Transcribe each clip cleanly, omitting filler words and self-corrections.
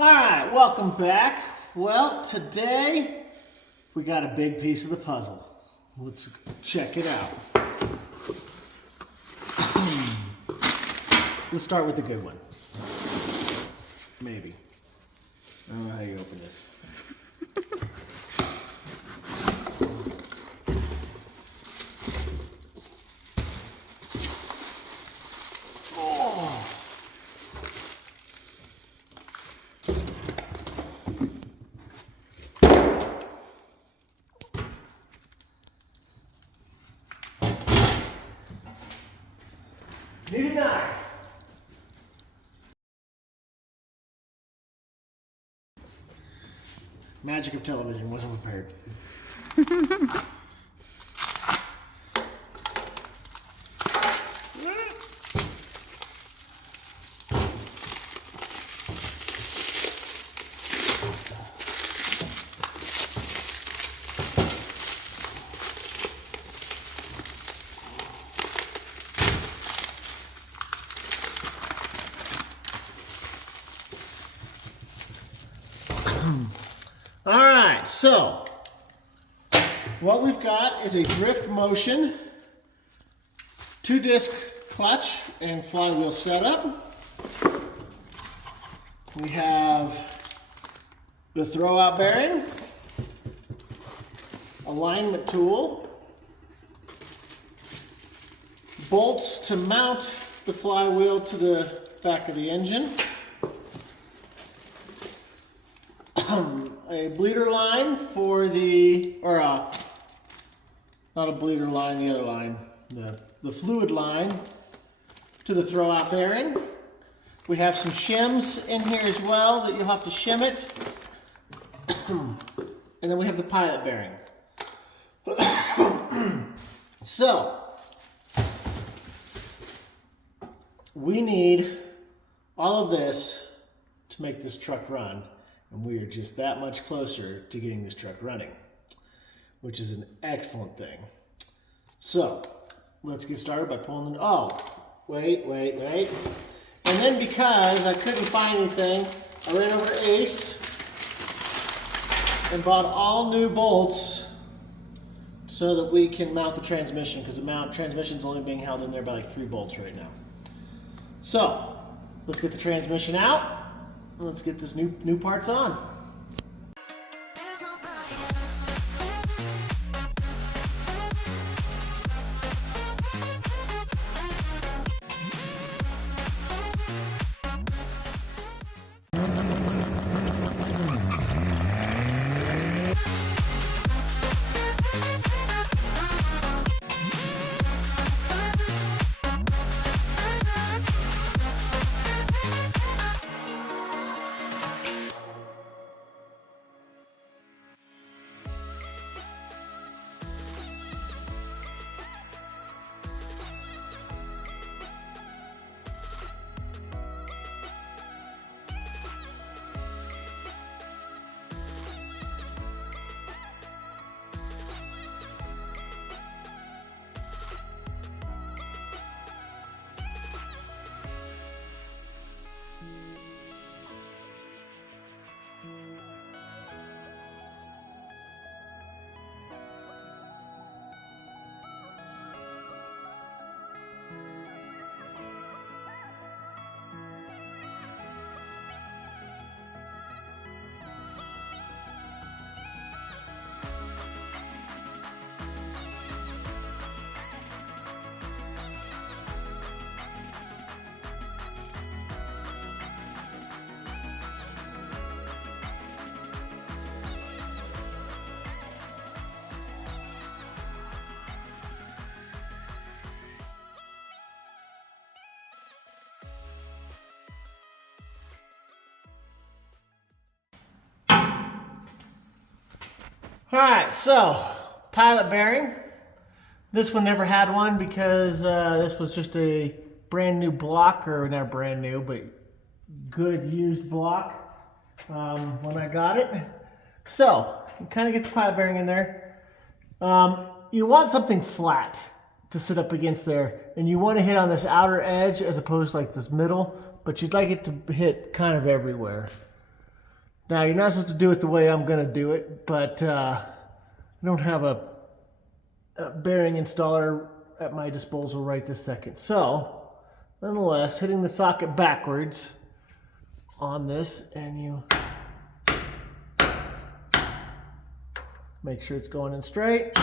Alright, welcome back. Well, today we got a big piece of the puzzle. Let's check it out. Let's start with the good one. Maybe. I don't know how you open this. Need a knife. Magic of television, wasn't prepared. All right, so what we've got is a drift motion, 2-disc clutch and flywheel setup. We have the throwout bearing, alignment tool, bolts to mount the flywheel to the back of the engine, a bleeder line for the, not a bleeder line, the other line, the fluid line to the throwout bearing. We have some shims in here as well that you'll have to shim it. And then we have the pilot bearing. So, we need all of this to make this truck run. And we are just that much closer to getting this truck running, which is an excellent thing. So, let's get started by pulling the, wait. And then because I couldn't find anything, I ran over to Ace and bought all new bolts so that we can mount the transmission, because the transmission's only being held in there by like 3 bolts right now. So, let's get the transmission out. Let's get this new parts on. All right, so pilot bearing. This one never had one because this was just a brand new block, or not brand new, but good used block when I got it. So you kind of get the pilot bearing in there. You want something flat to sit up against there, and you want to hit on this outer edge as opposed to like this middle, but you'd like it to hit kind of everywhere. Now you're not supposed to do it the way I'm going to do it, but I don't have a bearing installer at my disposal right this second. So, nonetheless, hitting the socket backwards on this, and you make sure it's going in straight.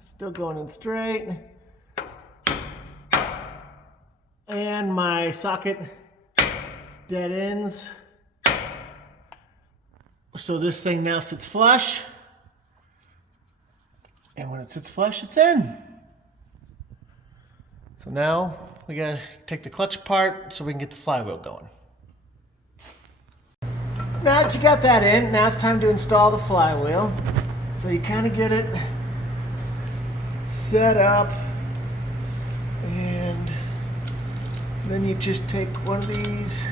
Still going in straight. And my socket dead ends. So this thing now sits flush. And when it sits flush, it's in. So now we gotta take the clutch apart so we can get the flywheel going. Now that you got that in, now it's time to install the flywheel. So you kind of get it set up, and then you just take one of these.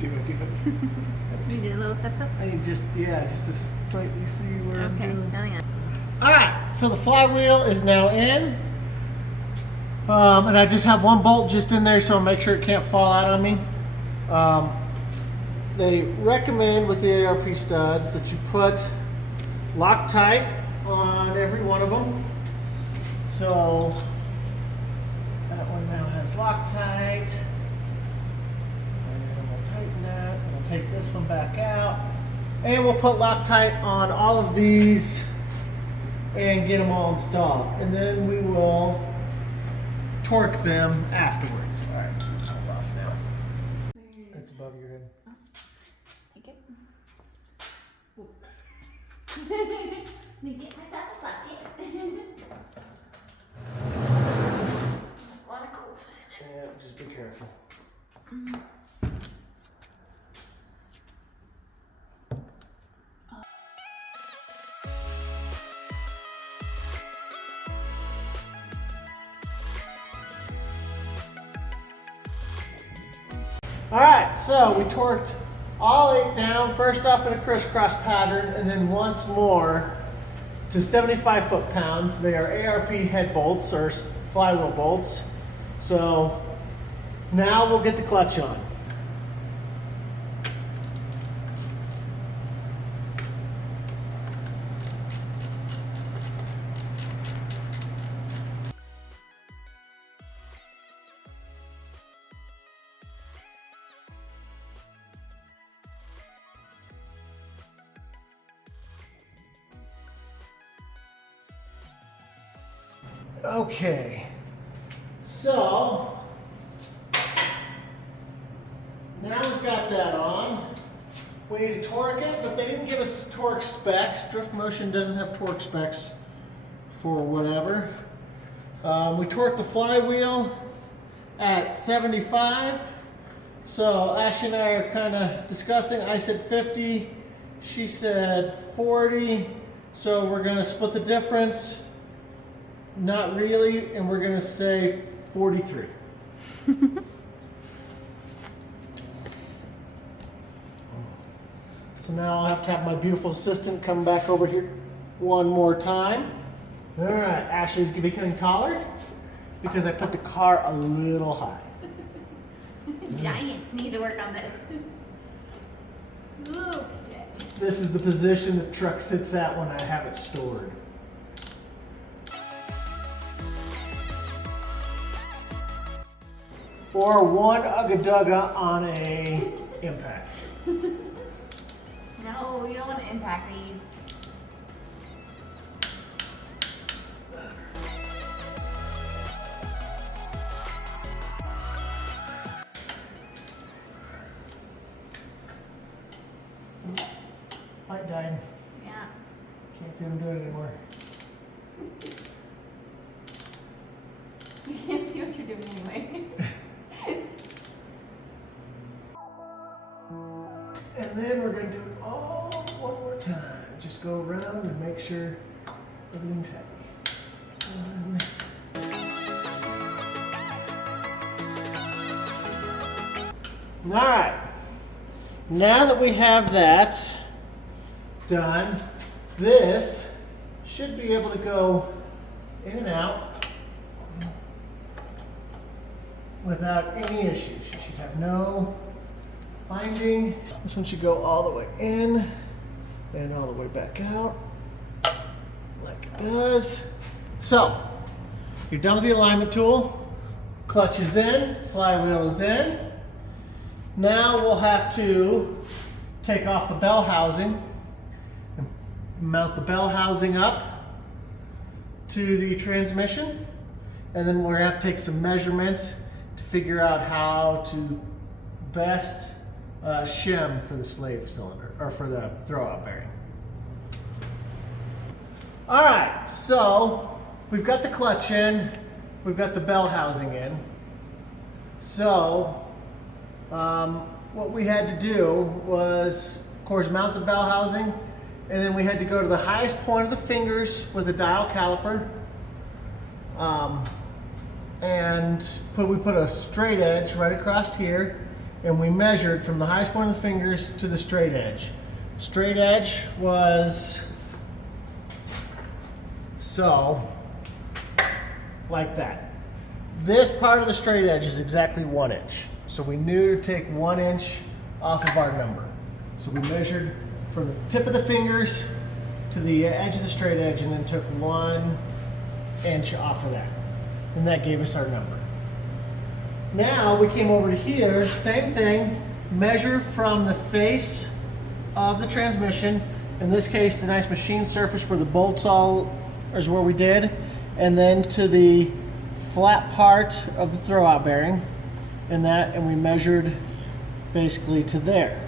do it. You did a little step up? I need just to slightly see where I'm doing. Okay. Alright, so the flywheel is now in. And I just have one bolt just in there, so I'll make sure it can't fall out on me. They recommend with the ARP studs that you put Loctite on every one of them. So that one now has Loctite. And we'll tighten that. We'll take this one back out. And we'll put Loctite on all of these and get them all installed. And then we will torque them afterwards. All right, so it's all off now. It's above your head. Let me get myself a bucket. That's a lot of cool. Yeah, just be careful. All right, so we torqued all 8 down, first off in a crisscross pattern, and then once more to 75 foot-pounds. They are ARP head bolts, or flywheel bolts. So now we'll get the clutch on. Okay, so now we've got that on. We need to torque it, but they didn't give us torque specs. Drift Motion doesn't have torque specs for whatever. We torqued the flywheel at 75. So Ashley and I are kind of discussing. I said 50, she said 40. So we're going to split the difference. Not really, and we're going to say 43. So now I'll have to have my beautiful assistant come back over here one more time. All right, Ashley's becoming taller because I put the car a little high. Giants need to work on this. Okay. This is the position the truck sits at when I have it stored. Or one ugga-dugga on a impact. No, you don't want to impact these. Light died. Yeah. Can't see them doing it anymore. You can't see what you're doing anyway. And then we're going to do it all one more time. Just go around and make sure everything's happy. All right. Now that we have that done, this should be able to go in and out without any issues. You should have no binding. This one should go all the way in and all the way back out like it does. So, you're done with the alignment tool. Clutch is in, flywheel is in. Now we'll have to take off the bell housing and mount the bell housing up to the transmission. And then we're gonna have to take some measurements to figure out how to best shim for the slave cylinder, or for the throwout bearing. All right, so we've got the clutch in, we've got the bell housing in. So what we had to do was, of course, mount the bell housing, and then we had to go to the highest point of the fingers with a dial caliper, and we put a straight edge right across here, and we measured from the highest point of the fingers to the straight edge. Straight edge was so, like that. This part of the straight edge is exactly 1 inch. So we knew to take 1 inch off of our number. So we measured from the tip of the fingers to the edge of the straight edge, and then took 1 inch off of that. And that gave us our number. Now we came over to here, same thing, measure from the face of the transmission. In this case, the nice machine surface where the bolts all is where we did, and then to the flat part of the throwout bearing, and we measured basically to there.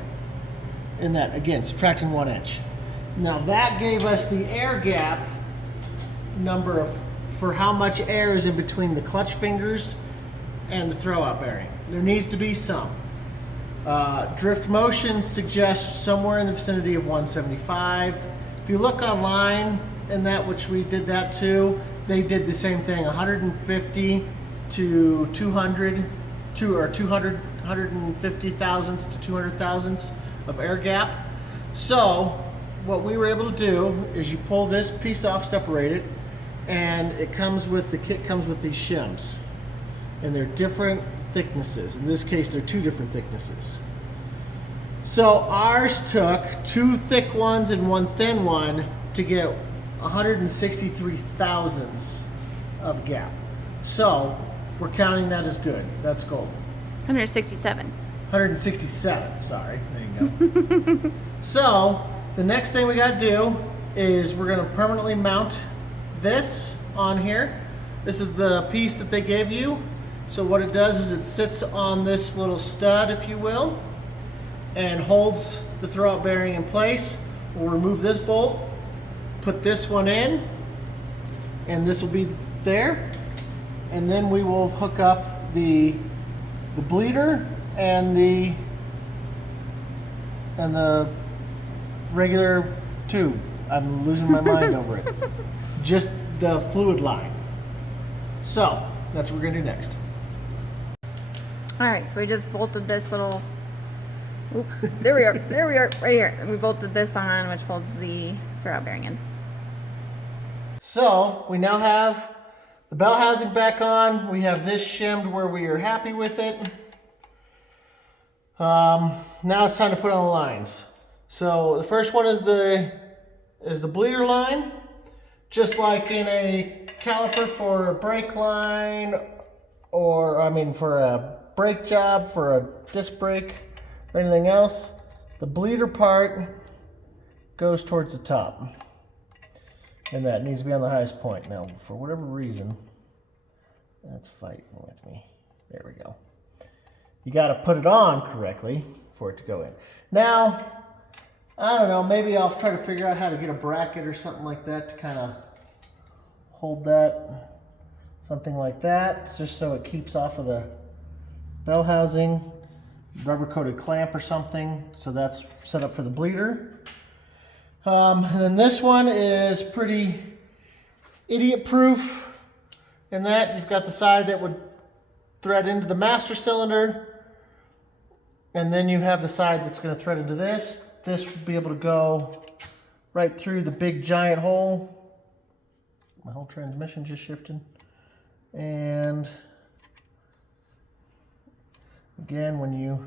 And that, again, subtracting 1 inch. Now that gave us the air gap number for how much air is in between the clutch fingers and the throwout bearing. There needs to be some. Drift motion suggests somewhere in the vicinity of 175. If you look online, and that, which we did that too, they did the same thing, 150 to 200, 150 thousandths to 200 thousandths of air gap. So what we were able to do is you pull this piece off, separate it, and the kit comes with these shims, and they're different thicknesses. In this case, they're 2 different thicknesses. So ours took 2 thick ones and 1 thin one to get 163 thousandths of gap. So we're counting that as good. That's gold. 167. 167, sorry. There you go. So the next thing we got to do is we're going to permanently mount this on here. This is the piece that they gave you. So what it does is it sits on this little stud, if you will, and holds the throwout bearing in place. We'll remove this bolt, put this one in, and this will be there. And then we will hook up the bleeder and the regular tube. I'm losing my mind over it. Just the fluid line. So that's what we're gonna do next. All right, so we just bolted this little. Oop, there we are. There we are, right here. And we bolted this on, which holds the throwout bearing in. So we now have the bell housing back on. We have this shimmed where we are happy with it. Now it's time to put on the lines. So the first one is the bleeder line, just like in a caliper for a brake line, or for a brake job, for a disc brake, or anything else. The bleeder part goes towards the top, and that needs to be on the highest point. Now, for whatever reason, that's fighting with me. There we go. You got to put it on correctly for it to go in. Now, I don't know, maybe I'll try to figure out how to get a bracket or something like that to kind of hold that, something like that, just so it keeps off of the bell housing, rubber coated clamp or something. So that's set up for the bleeder. And then this one is pretty idiot proof in that you've got the side that would thread into the master cylinder, and then you have the side that's going to thread into this. This will be able to go right through the big giant hole my whole transmission just shifted. And again, when you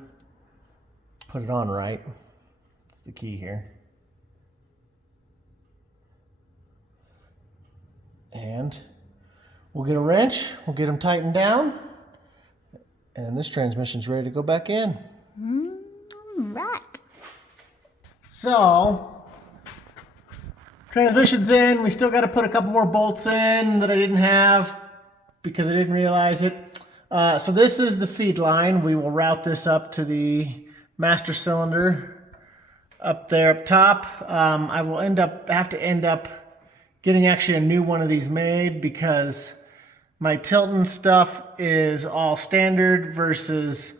put it on right, it's the key here. And we'll get a wrench, we'll get them tightened down, and this transmission's ready to go back in. Right. So, transmission's in. We still got to put a couple more bolts in that I didn't have because I didn't realize it. So this is the feed line. We will route this up to the master cylinder up there up top. I will have to end up getting actually a new one of these made because my Tilton stuff is all standard versus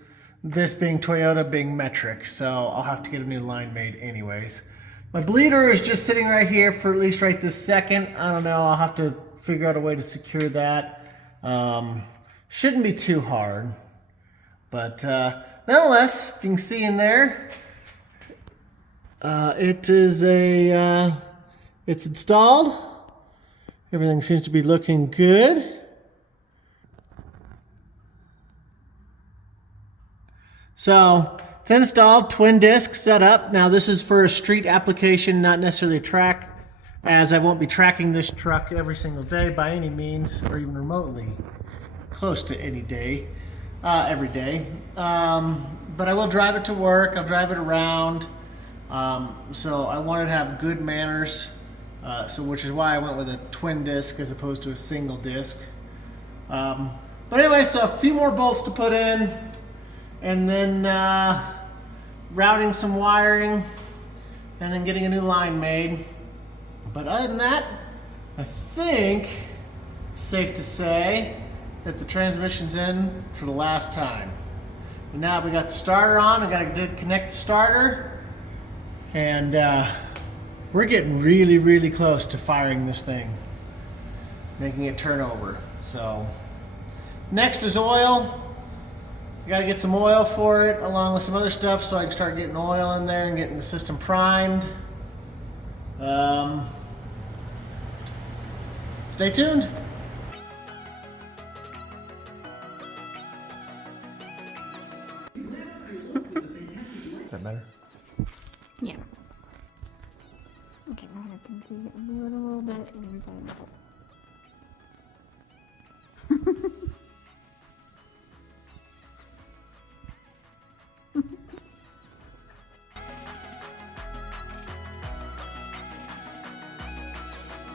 this being Toyota being metric. So I'll have to get a new line made anyways. My bleeder is just sitting right here for at least right this second. I don't know, I'll have to figure out a way to secure that. Shouldn't be too hard. But nonetheless, if you can see in there, it's installed. Everything seems to be looking good. So it's installed, twin disc set up. Now this is for a street application, not necessarily a track, as I won't be tracking this truck every single day by any means, or even remotely close to any day, every day. But I will drive it to work, I'll drive it around. So I wanted to have good manners, which is why I went with a twin disc as opposed to a single disc. But anyway, so a few more bolts to put in, and then routing some wiring, and then getting a new line made. But other than that, I think it's safe to say that the transmission's in for the last time. And now we got the starter on, I gotta connect the starter, and we're getting really, really close to firing this thing, making it turn over. So next is oil. I gotta get some oil for it along with some other stuff so I can start getting oil in there and getting the system primed. Stay tuned. Is that better? Yeah. Okay, we're gonna pinky a little bit inside the hole.